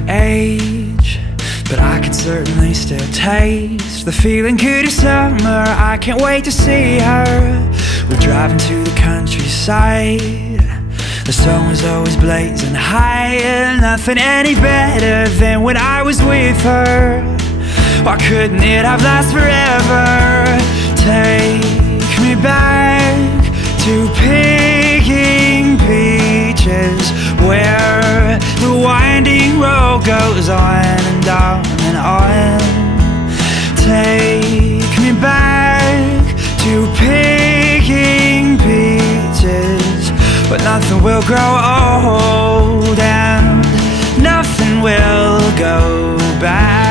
my age, but I can certainly still taste the feeling good of summer. I can't wait to see her. We're driving to the countryside. The sun was always blazing high, and nothing any better than when I was with her. Why couldn't it have lasted forever? Take me back to picking peaches, where the winding road goes on and on and on. Take me back to picking peaches, but nothing will grow old and nothing will go bad.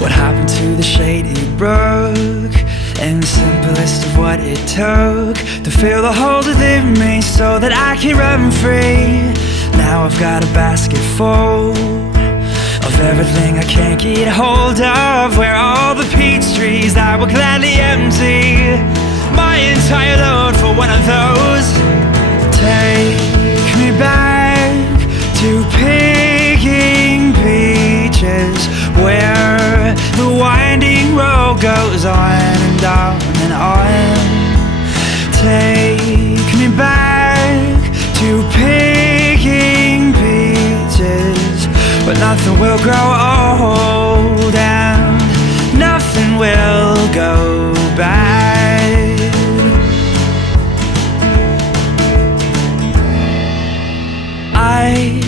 What happened to the shady brook, and the simplest of what it took to feel the hold within me so that I can run free? Now I've got a basket full of everything I can't get hold of, where all the peach trees I will gladly empty my entire load for one of those. Take me back to picking peaches, where the winding road goes on and on and on. Take me back to picking peaches, but nothing will grow old and nothing will go bad. I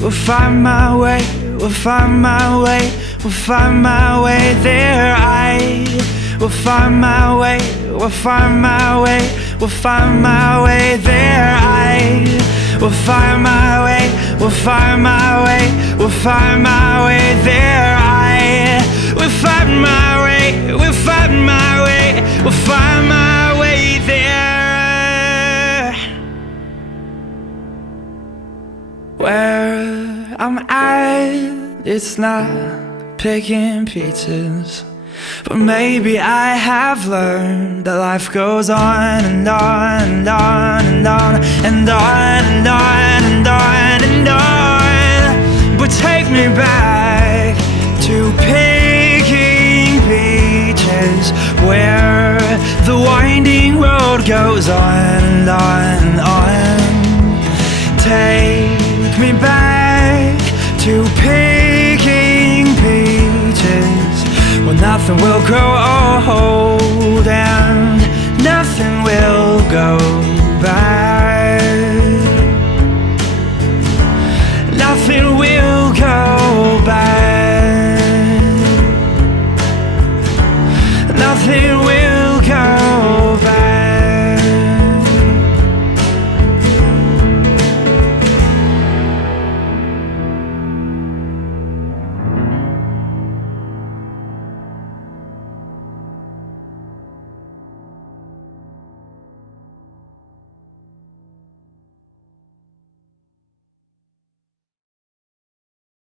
will find my way, will find my way, will find my way there. I will find my way, will find my way, will find my way there. I will find my way, will find my way, will find my way there. I will find my way, will find my way, will find my way there. Where I'm at, it's not picking peaches, but maybe I have learned that life goes on and on and on and on and on and on and on and on. But take me back to picking peaches, where the winding road goes on and on and on. Take me back to picking peaches, well, nothing will grow old and nothing will go